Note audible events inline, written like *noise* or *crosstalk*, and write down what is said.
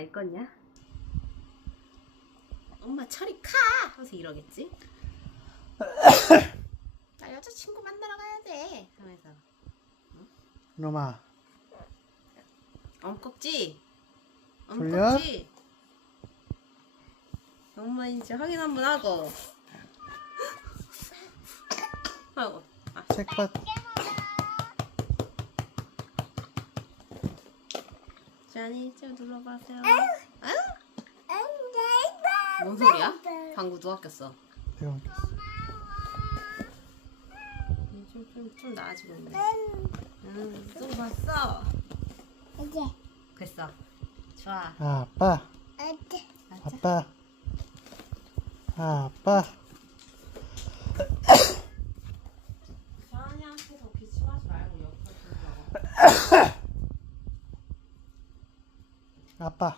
말 거냐? 엄마 저리 가! 하면서 이러겠지? *coughs* 나 여자친구 만나러 가야 돼! 하면서 이놈아 엄꺽지? 엄꺽지? 엄마인지 확인 한번 하고 *laughs* 하고 아, 책받 짠이 좀 눌러봐세요. 아유? 뭔 소리야? 방구 누가 꼈어? 내가 먹겠어 좀, 좀, 좀 나아지고 있네. 응, 또 봤어? 됐어. 좋아. 아, 아빠. 맞아? 아빠. 아, 아빠. 짠이한테 *coughs* 더 기침하지 말고 옆에 두려고 *coughs* 아빠